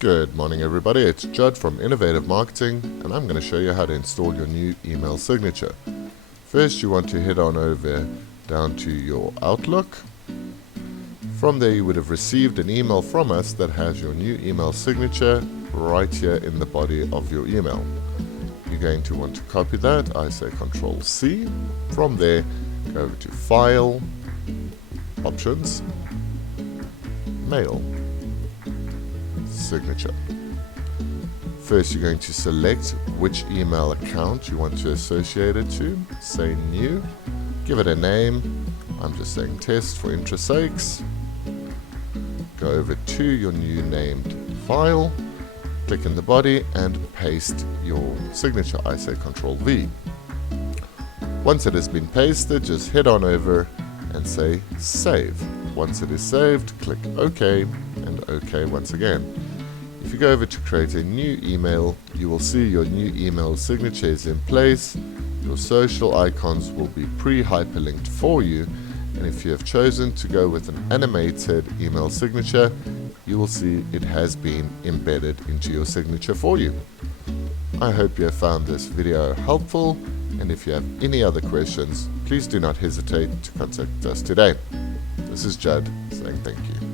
Good morning everybody, it's Judd from Innovative Marketing and I'm going to show you how to install your new email signature. First you want to head on over down to your Outlook. From there you would have received an email from us that has your new email signature right here in the body of your email. You're going to want to copy that. I say Control C. From there go over to File, Options, Mail, Signature. First you're going to select which email account you want to associate it to. Say New, give it a name. I'm just saying Test for interest sakes. Go over to your new named file, click in the body and paste your signature. I say Control V. Once it has been pasted, just head on over and say Save. Once it is saved, click OK and OK once again. If you go over to create a new email, you will see your new email signature is in place. Your social icons will be pre-hyperlinked for you, and if you have chosen to go with an animated email signature, you will see it has been embedded into your signature for you. I hope you have found this video helpful, and if you have any other questions, please do not hesitate to contact us today. This is Judd saying thank you.